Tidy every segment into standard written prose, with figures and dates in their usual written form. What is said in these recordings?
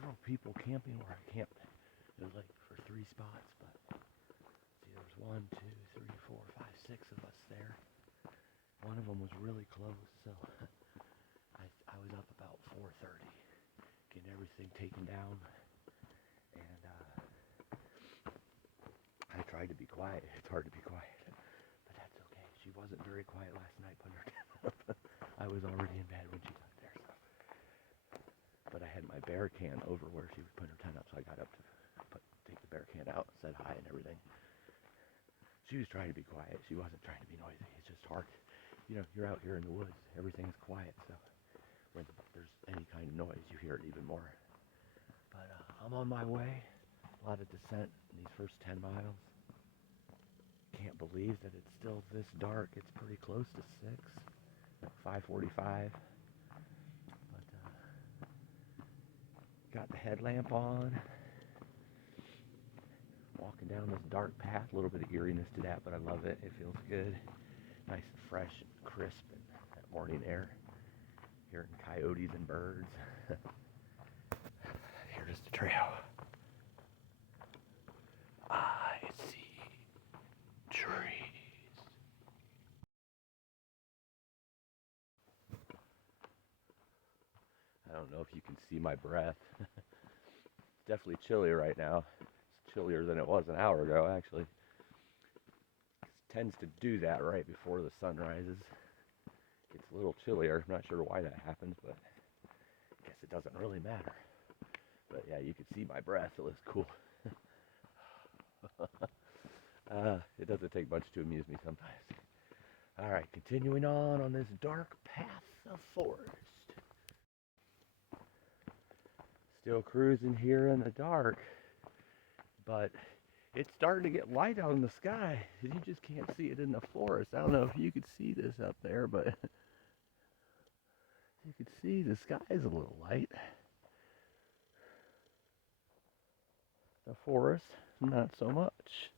several people camping where I camped. It was like for 3 spots, but see, there was 1, 2, 3, 4, 5, 6 of us there. One of them was really close, so I was up about 4:30, getting everything taken down, and I tried to be quiet. It's hard to be quiet, but that's okay. She wasn't very quiet last night putting her tent up. I was already in bed when she got there, so. But I had my bear can over where she was putting her tent up, so I got up to take the bear can out, said hi and everything. She was trying to be quiet. She wasn't trying to be noisy. It's just hard. You know, you're out here in the woods. Everything's quiet, so when there's any kind of noise, you hear it even more. But I'm on my way. A lot of descent in these first 10 miles. Can't believe that it's still this dark. It's pretty close to 6, like 5:45. But got the headlamp on. Walking down this dark path. A little bit of eeriness to that, but I love it. It feels good. Nice and fresh and crisp and that morning air. Hearing coyotes and birds. Here's the trail. I see trees. I don't know if you can see my breath. It's definitely chilly right now. It's chillier than it was an hour ago, actually. It tends to do that right before the sun rises. It's a little chillier. I'm not sure why that happens, but I guess it doesn't really matter. But yeah, you can see my breath. It looks cool. It doesn't take much to amuse me sometimes. All right, continuing on this dark path of forest. Still cruising here in the dark, but it's starting to get light out in the sky. You just can't see it in the forest. I don't know if you could see this up there, but you could see the sky's a little light. The forest, not so much.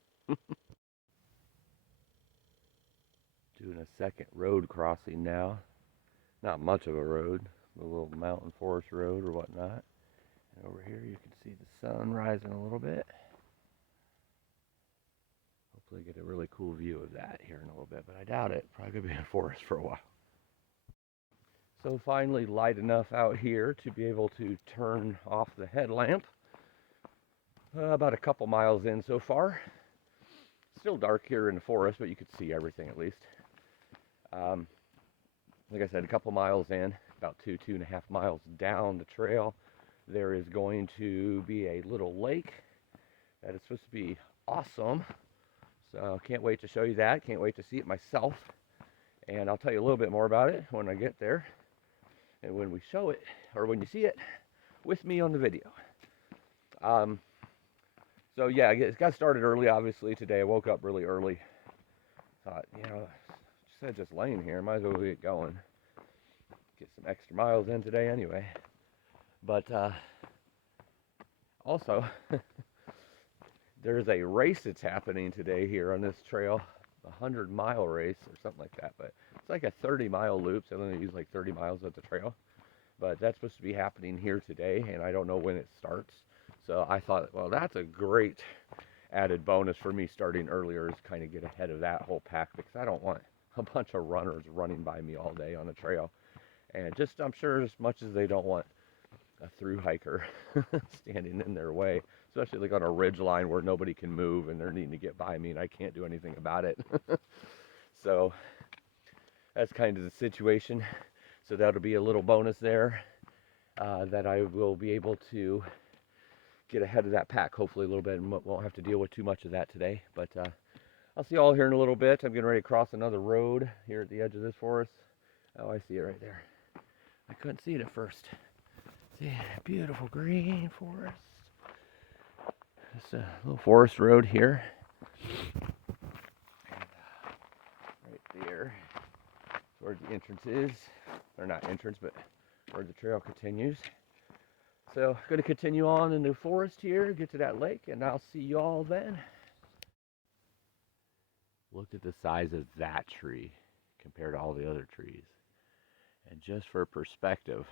Doing a second road crossing now. Not much of a road, a little mountain forest road or whatnot. And over here you can see the sun rising a little bit. Hopefully get a really cool view of that here in a little bit, but I doubt it. Probably gonna be in forest for a while. So finally light enough out here to be able to turn off the headlamp. About a couple miles in so far. Still dark here in the forest, but you could see everything at least. Like I said, a couple miles in, about 2.5 miles down the trail, there is going to be a little lake that is supposed to be awesome. So can't wait to show you that. Can't wait to see it myself. And I'll tell you a little bit more about it when I get there. And when we show it, or when you see it with me on the video. So yeah, it got started early, obviously, today. I woke up really early. Thought, you know, instead of just laying here, might as well get going. Get some extra miles in today anyway. But also, there's a race that's happening today here on this trail. A 100-mile race or something like that. But it's like a 30-mile loop, so they only use like 30 miles of the trail. But that's supposed to be happening here today, and I don't know when it starts. So I thought, well, that's a great added bonus for me starting earlier, is kind of get ahead of that whole pack, because I don't want a bunch of runners running by me all day on the trail. And just, I'm sure as much as they don't want a thru-hiker standing in their way, especially like on a ridge line where nobody can move and they're needing to get by me and I can't do anything about it. So that's kind of the situation. So that'll be a little bonus there, that I will be able to get ahead of that pack hopefully a little bit, and won't have to deal with too much of that today. But I'll see you all here in a little bit. I'm getting ready to cross another road here at the edge of this forest. Oh, I see it right there. I couldn't see it at first. See, beautiful green forest. It's a little forest road here. And right there, where the entrance is. Or not entrance, but where the trail continues. So I'm going to continue on in the forest here, get to that lake, and I'll see you all then. Look at the size of that tree compared to all the other trees. And just for perspective,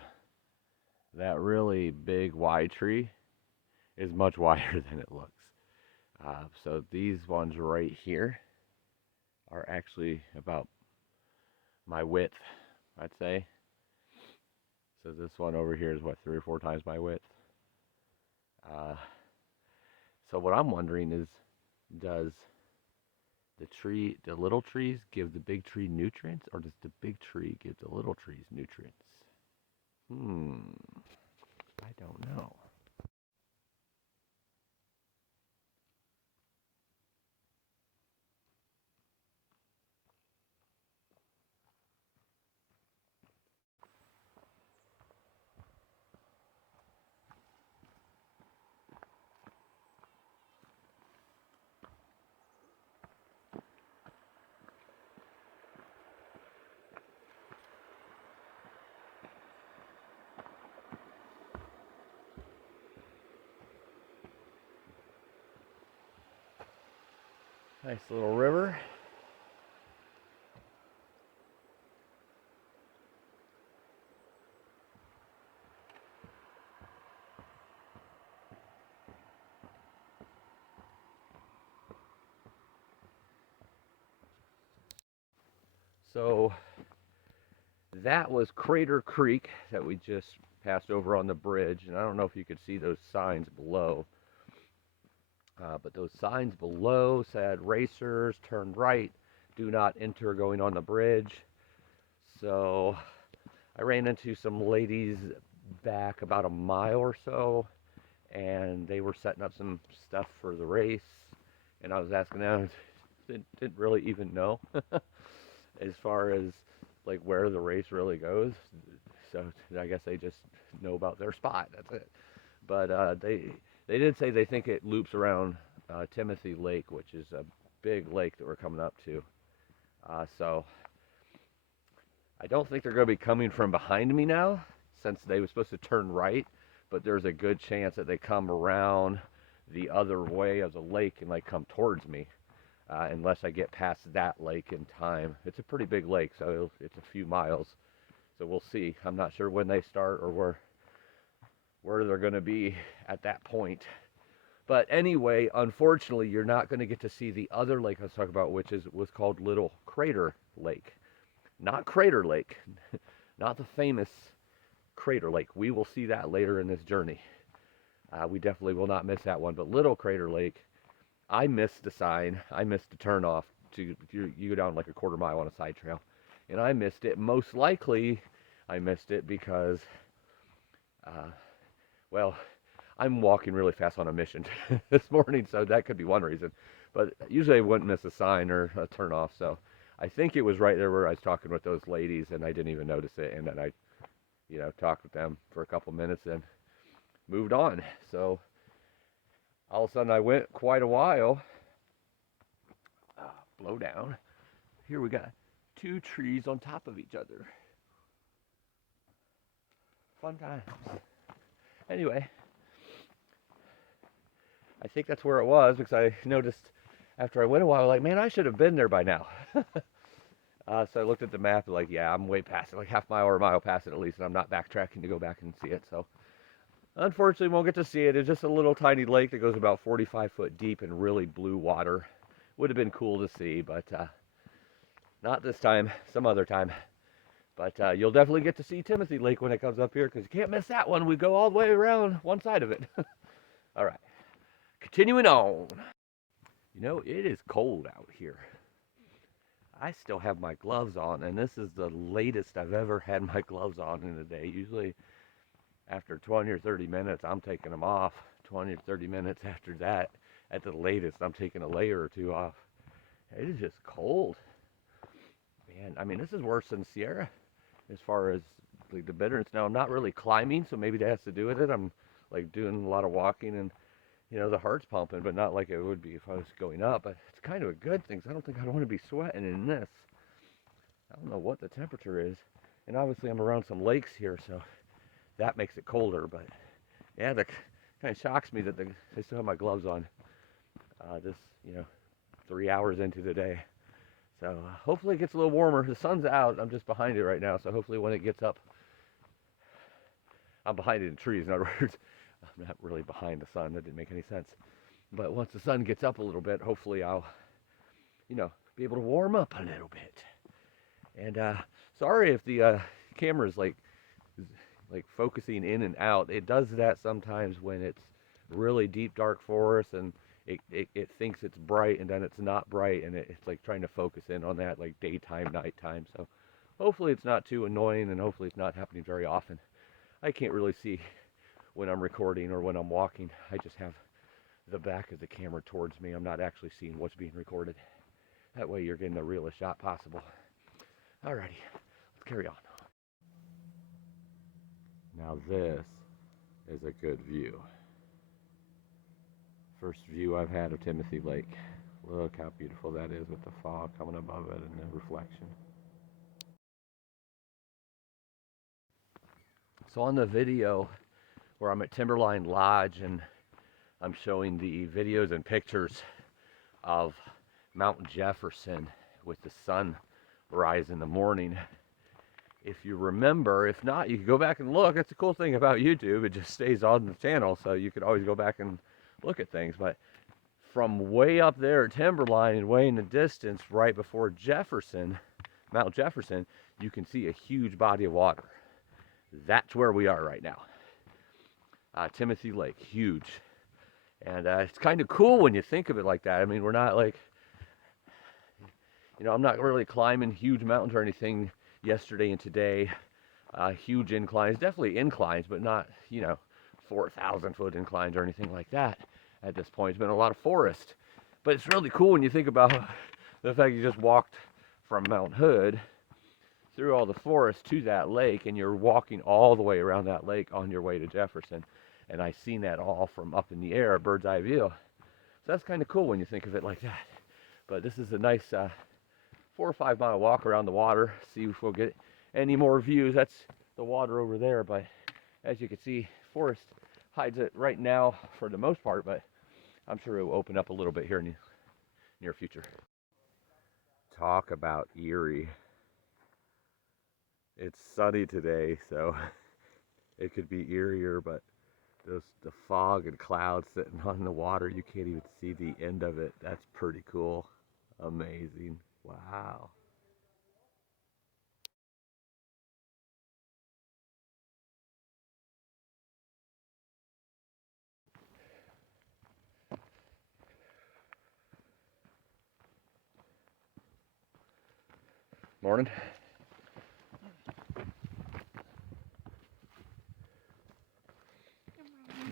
that really big wide tree is much wider than it looks. So these ones right here are actually about my width, I'd say. So this one over here is what, 3 or 4 times my width. Uh, so what I'm wondering is, does the little trees give the big tree nutrients, or does the big tree give the little trees nutrients? I don't know. Nice little river. So that was Crater Creek that we just passed over on the bridge, and I don't know if you could see those signs below, but those signs below said racers turn right, do not enter going on the bridge. So I ran into some ladies back about a mile or so, and they were setting up some stuff for the race, and I was asking them, didn't really even know as far as like where the race really goes. So I guess they just know about their spot. That's it. But they did say they think it loops around Timothy Lake, which is a big lake that we're coming up to. So I don't think they're going to be coming from behind me now, since they were supposed to turn right. But there's a good chance that they come around the other way of the lake and like come towards me, unless I get past that lake in time. It's a pretty big lake, so it's a few miles. So we'll see. I'm not sure when they start or where they're going to be at that point. But anyway, unfortunately, you're not going to get to see the other lake I was talking about, which was called Little Crater Lake. Not Crater Lake, not the famous Crater Lake. We will see that later in this journey. We definitely will not miss that one. But Little Crater Lake, I missed the sign. I missed the turnoff. You go down like a quarter mile on a side trail. And I missed it. Most likely, I missed it because, well, I'm walking really fast on a mission this morning, so that could be one reason. But usually I wouldn't miss a sign or a turnoff. So I think it was right there where I was talking with those ladies, and I didn't even notice it. And then I, talked with them for a couple minutes and moved on. So all of a sudden I went quite a while. Blow down. Here we got 2 trees on top of each other. Fun times. Anyway, I think that's where it was, because I noticed after I went a while, like, man, I should have been there by now. So I looked at the map, like, yeah, I'm way past it, like half mile or a mile past it at least, and I'm not backtracking to go back and see it. So unfortunately, won't get to see it. It's just a little tiny lake that goes about 45 foot deep in really blue water. Would have been cool to see, but not this time, some other time. But you'll definitely get to see Timothy Lake when it comes up here, because you can't miss that one. We go all the way around one side of it. All right, continuing on. It is cold out here. I still have my gloves on, and this is the latest I've ever had my gloves on in a day. Usually after 20 or 30 minutes, I'm taking them off. 20 or 30 minutes after that, at the latest, I'm taking a layer or 2 off. It is just cold. Man, I mean, this is worse than Sierra as far as like the bitterness. Now, I'm not really climbing, so maybe that has to do with it. I'm like doing a lot of walking, and the heart's pumping, but not like it would be if I was going up. But it's kind of a good thing, so I don't think I'd want to be sweating in this. I don't know what the temperature is. And obviously I'm around some lakes here, so that makes it colder. But yeah, that kind of shocks me that I still have my gloves on this, 3 hours into the day. So hopefully it gets a little warmer. The sun's out. I'm just behind it right now, so hopefully when it gets up I'm behind it in trees. In other words, I'm not really behind the sun. That didn't make any sense. But once the sun gets up a little bit, hopefully I'll, be able to warm up a little bit. And sorry if the camera's like focusing in and out. It does that sometimes when it's really deep dark forest and it thinks it's bright and then it's not bright, and it's like trying to focus in on that like daytime, nighttime. So hopefully it's not too annoying, and hopefully it's not happening very often. I can't really see when I'm recording or when I'm walking. I just have the back of the camera towards me. I'm not actually seeing what's being recorded. That way you're getting the realest shot possible. Alrighty, let's carry on. Now this is a good view. First view I've had of Timothy Lake. Look how beautiful that is with the fog coming above it and the reflection. So on the video where I'm at Timberline Lodge and I'm showing the videos and pictures of Mount Jefferson with the sun rise in the morning. If you remember, if not, you can go back and look. That's the cool thing about YouTube. It just stays on the channel, so you could always go back and look at things. But from way up there at Timberline and way in the distance, right before Jefferson, Mount Jefferson, you can see a huge body of water. That's where we are right now. Timothy Lake, huge. And it's kind of cool when you think of it like that. I mean, we're not like, I'm not really climbing huge mountains or anything yesterday and today. Huge inclines, definitely inclines, but not, 4,000 foot inclines or anything like that at this point. It's been a lot of forest. But it's really cool when you think about the fact you just walked from Mount Hood through all the forest to that lake, and you're walking all the way around that lake on your way to Jefferson. And I've seen that all from up in the air, bird's eye view. So that's kind of cool when you think of it like that. But this is a nice 4 or 5 mile walk around the water. See if we'll get any more views. That's the water over there, but as you can see, forest hides it right now for the most part, but I'm sure it will open up a little bit here in the near future. Talk about eerie. It's sunny today, so it could be eerier, but the fog and clouds sitting on the water, you can't even see the end of it. That's pretty cool. Amazing. Wow. Morning.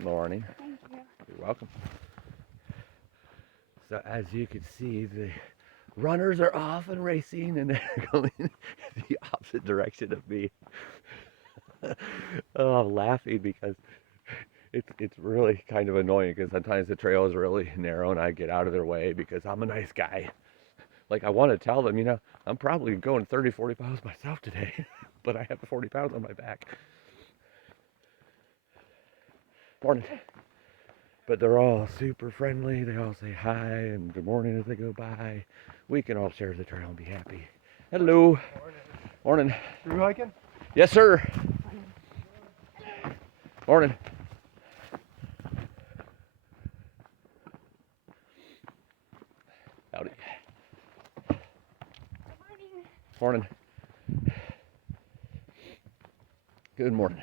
Morning. Thank you. You're welcome. So as you can see, the runners are off and racing, and they're going the opposite direction of me. Oh, I'm laughing because it's really kind of annoying, because sometimes the trail is really narrow and I get out of their way because I'm a nice guy. Like, I want to tell them, I'm probably going 30, 40 pounds myself today, but I have 40 pounds on my back. Morning. But they're all super friendly. They all say hi and good morning as they go by. We can all share the trail and be happy. Hello. Morning. Thru-hiking? Yes, sir. Morning. Howdy. Morning. Good morning.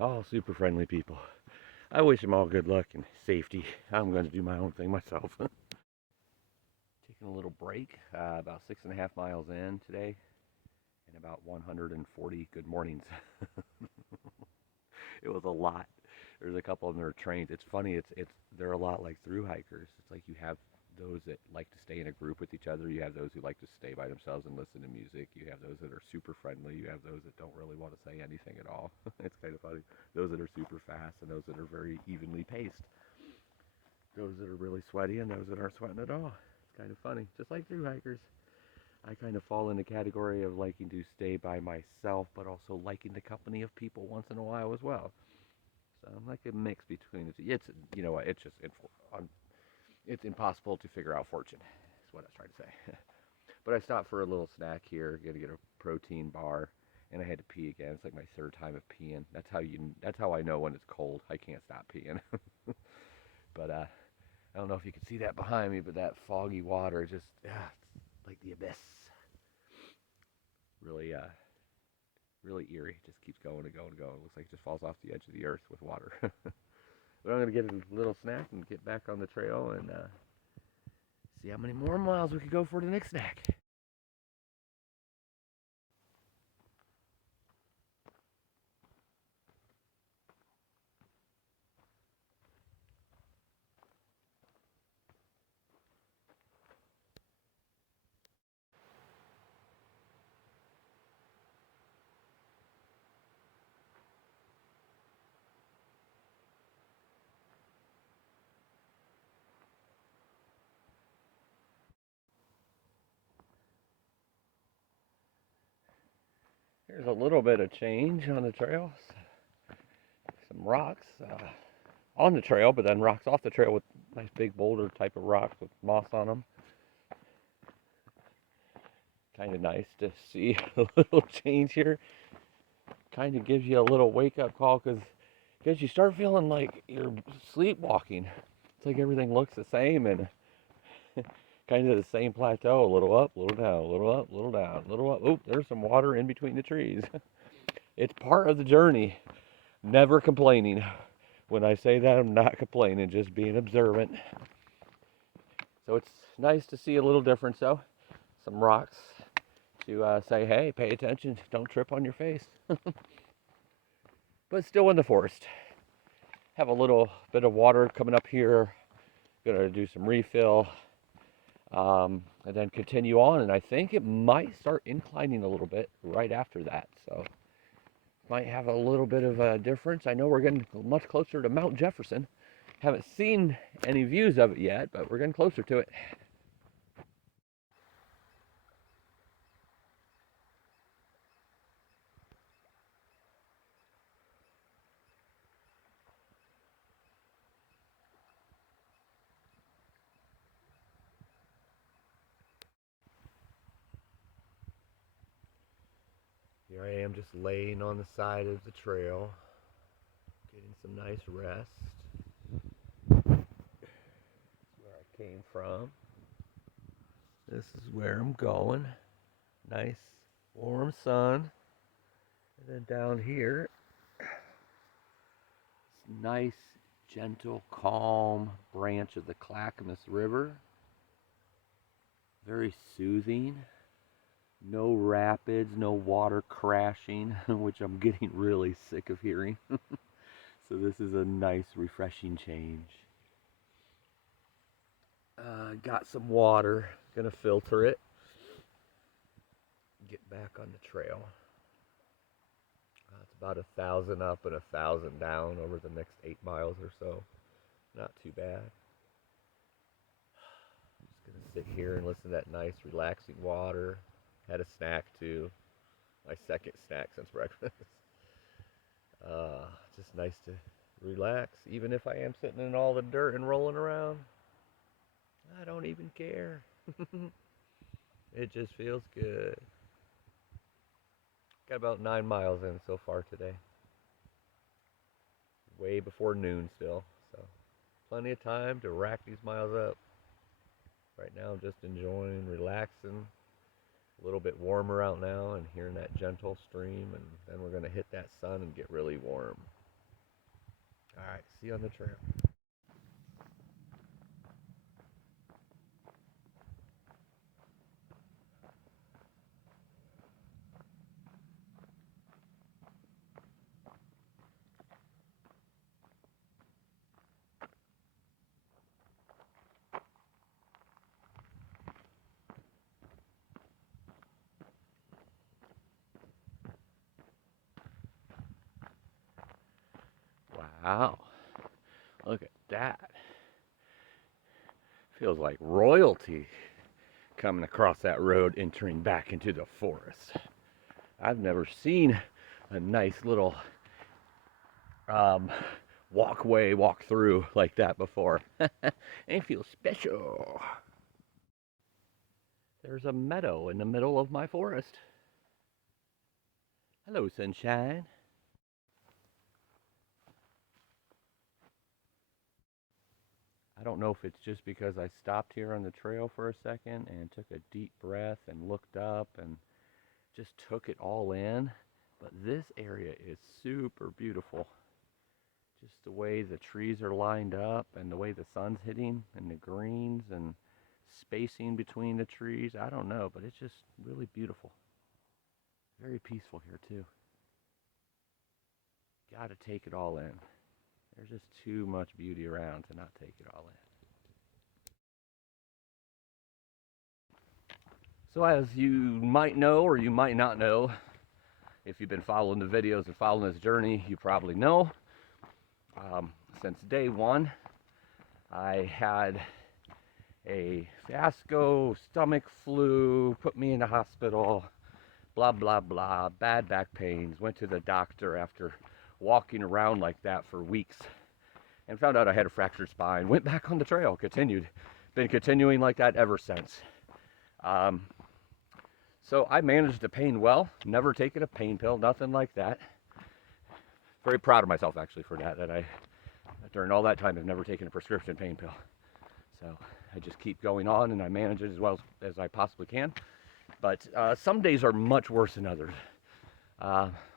All super friendly people. I wish them all good luck and safety. I'm going to do my own thing myself. Taking a little break, about 6.5 miles in today, and about 140 good mornings. It was a lot. There's a couple of them that are trained. It's funny. They're a lot like through hikers. It's like you have those that like to stay in a group with each other. You have those who like to stay by themselves and listen to music. You have those that are super friendly. You have those that don't really want to say anything at all. It's kind of funny. Those that are super fast and those that are very evenly paced. Those that are really sweaty and those that aren't sweating at all. It's kind of funny. Just like through hikers. I kind of fall in the category of liking to stay by myself, but also liking the company of people once in a while as well. So I'm like a mix between the two. It's, it's impossible to figure out fortune. what I was trying to say. But I stopped for a little snack here, gonna get a protein bar, and I had to pee again. It's like my third time of peeing. That's how I know when it's cold. I can't stop peeing. But I don't know if you can see that behind me, but that foggy water just it's like the abyss. Really really eerie. Just keeps going and going and going. It looks like it just falls off the edge of the earth with water. But I'm gonna get a little snack and get back on the trail and see how many more miles we could go for the next snack. There's a little bit of change on the trail. Some rocks on the trail, but then rocks off the trail with nice big boulder type of rocks with moss on them. Kind of nice to see a little change here. Kind of gives you a little wake up call because you start feeling like you're sleepwalking. It's like everything looks the same and kind of the same plateau. A little up, a little down, a little up, a little down, a little up. Oop, there's some water in between the trees. It's part of the journey. Never complaining. When I say that, I'm not complaining, just being observant. So it's nice to see a little difference, though. Some rocks to say, hey, pay attention, don't trip on your face. But still in the forest. Have a little bit of water coming up here. Gonna do some refill. And then continue on, and I think it might start inclining a little bit right after that. So might have a little bit of a difference. I know we're getting much closer to Mount Jefferson. Haven't seen any views of it yet, but we're getting closer to it. Here I am just laying on the side of the trail, getting some nice rest. Where I came from. This is where I'm going. Nice warm sun. And then down here, this nice, gentle, calm branch of the Clackamas River. Very soothing. No rapids, no water crashing, which I'm getting really sick of hearing. So this is a nice, refreshing change. Got some water, gonna filter it. Get back on the trail. It's about 1,000 up and 1,000 down over the next 8 miles or so. Not too bad. Just gonna sit here and listen to that nice, relaxing water. Had a snack too. My second snack since breakfast. Just nice to relax, even if I am sitting in all the dirt and rolling around. I don't even care. It just feels good. Got about 9 miles in so far today. Way before noon still, so plenty of time to rack these miles up. Right now I'm just enjoying, relaxing. A little bit warmer out now and hearing that gentle stream, and then we're going to hit that sun and get really warm. All right, see you on the trail. Wow, look at that. Feels like royalty coming across that road, entering back into the forest. I've never seen a nice little walk through like that before. It feels special. There's a meadow in the middle of my forest. Hello, sunshine. I don't know if it's just because I stopped here on the trail for a second and took a deep breath and looked up and just took it all in, but this area is super beautiful. Just the way the trees are lined up and the way the sun's hitting and the greens and spacing between the trees. I don't know, but it's just really beautiful. Very peaceful here too. Gotta take it all in. There's just too much beauty around to not take it all in. So as you might know or you might not know, if you've been following the videos and following this journey, you probably know. Since day one, I had a fiasco, stomach flu, put me in the hospital, blah, blah, blah, bad back pains, went to the doctor after walking around like that for weeks and found out I had a fractured spine, went back on the trail, continued, been continuing like that ever since. So I managed the pain well, never taken a pain pill, nothing like that. Very proud of myself actually for that I, during all that time, have never taken a prescription pain pill. So I just keep going on and I manage it as well as I possibly can. But some days are much worse than others.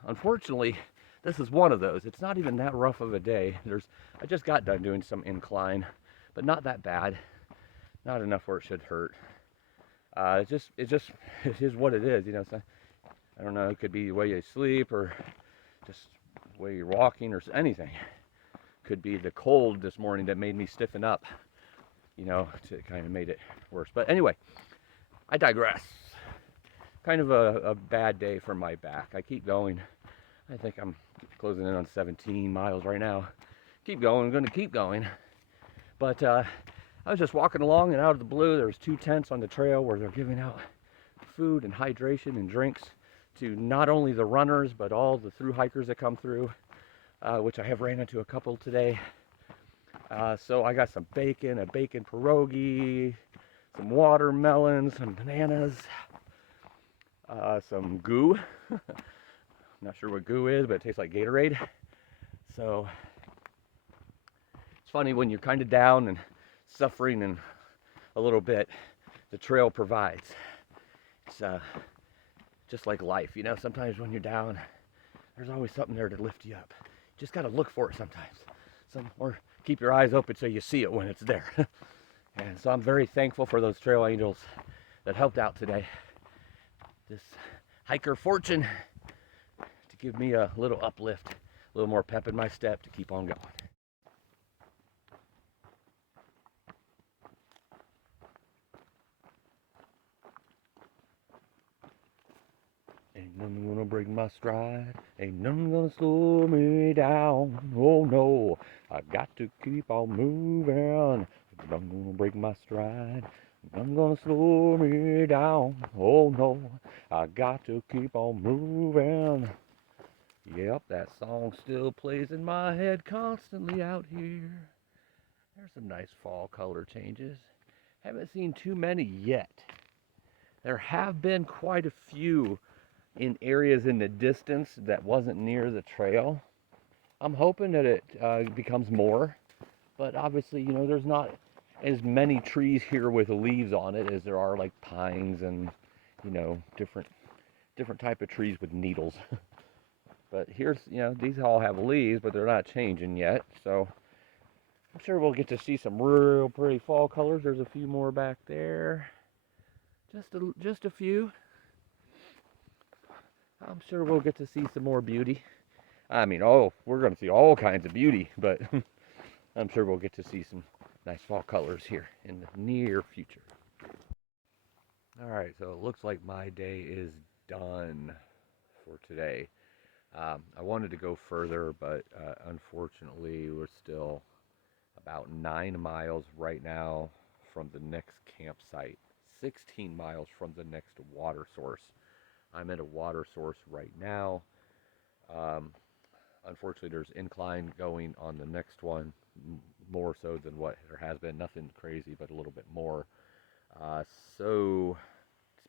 Unfortunately, this is one of those. It's not even that rough of a day. I just got done doing some incline, but not that bad. Not enough where it should hurt. It is what it is, you know. So, I don't know, it could be the way you sleep or just the way you're walking or anything. Could be the cold this morning that made me stiffen up, you know, it kind of made it worse. But anyway, I digress. Kind of a bad day for my back. I keep going. I think I'm closing in on 17 miles right now. Keep going, I'm gonna keep going. But I was just walking along and out of the blue, there was 2 tents on the trail where they're giving out food and hydration and drinks to not only the runners, but all the thru-hikers that come through, which I have ran into a couple today. So I got some bacon, a bacon pierogi, some watermelon, some bananas, some goo. Not sure what goo is, but it tastes like Gatorade. So it's funny when you're kind of down and suffering and a little bit, the trail provides. It's just like life, you know. Sometimes when you're down, there's always something there to lift you up. You just got to look for it sometimes. Or keep your eyes open so you see it when it's there. And so I'm very thankful for those trail angels that helped out today. This hiker fortune to give me a little uplift, a little more pep in my step to keep on going. Ain't nothing gonna break my stride, ain't nothing gonna slow me down. Oh no, I got to keep on moving. Nothing gonna break my stride, nothing gonna slow me down. Oh no, I got to keep on moving. Yep, that song still plays in my head constantly out here. There's some nice fall color changes. Haven't seen too many yet. There have been quite a few in areas in the distance that wasn't near the trail. I'm hoping that it becomes more, but obviously, you know, there's not as many trees here with leaves on it as there are like pines and, you know, different type of trees with needles. But here's, you know, these all have leaves, but they're not changing yet, so I'm sure we'll get to see some real pretty fall colors. There's a few more back there, just a few. I'm sure we'll get to see some more beauty. I mean, oh, we're going to see all kinds of beauty, but I'm sure we'll get to see some nice fall colors here in the near future. All right, so it looks like my day is done for today. I wanted to go further, but unfortunately, we're still about 9 miles right now from the next campsite, 16 miles from the next water source. I'm at a water source right now. Unfortunately, there's incline going on the next one, more so than what there has been. Nothing crazy, but a little bit more. So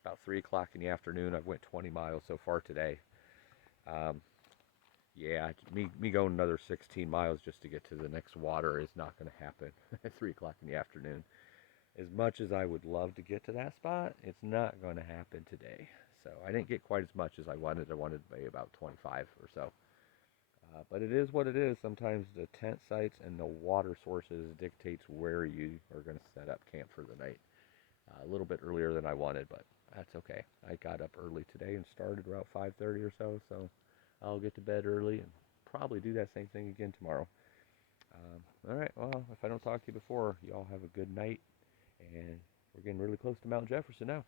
about 3 o'clock in the afternoon. I've went 20 miles so far today. Um, yeah, me going another 16 miles just to get to the next water is not going to happen at 3 o'clock in the afternoon. As much as I would love to get to that spot, it's not going to happen today. So I didn't get quite as much as I wanted. I wanted maybe about 25 or so. But it is what it is. Sometimes the tent sites and the water sources dictates where you are going to set up camp for the night. A little bit earlier than I wanted, but that's okay. I got up early today and started about 5:30 or so, so I'll get to bed early and probably do that same thing again tomorrow. All right, well, if I don't talk to you before, y'all have a good night, and we're getting really close to Mount Jefferson now.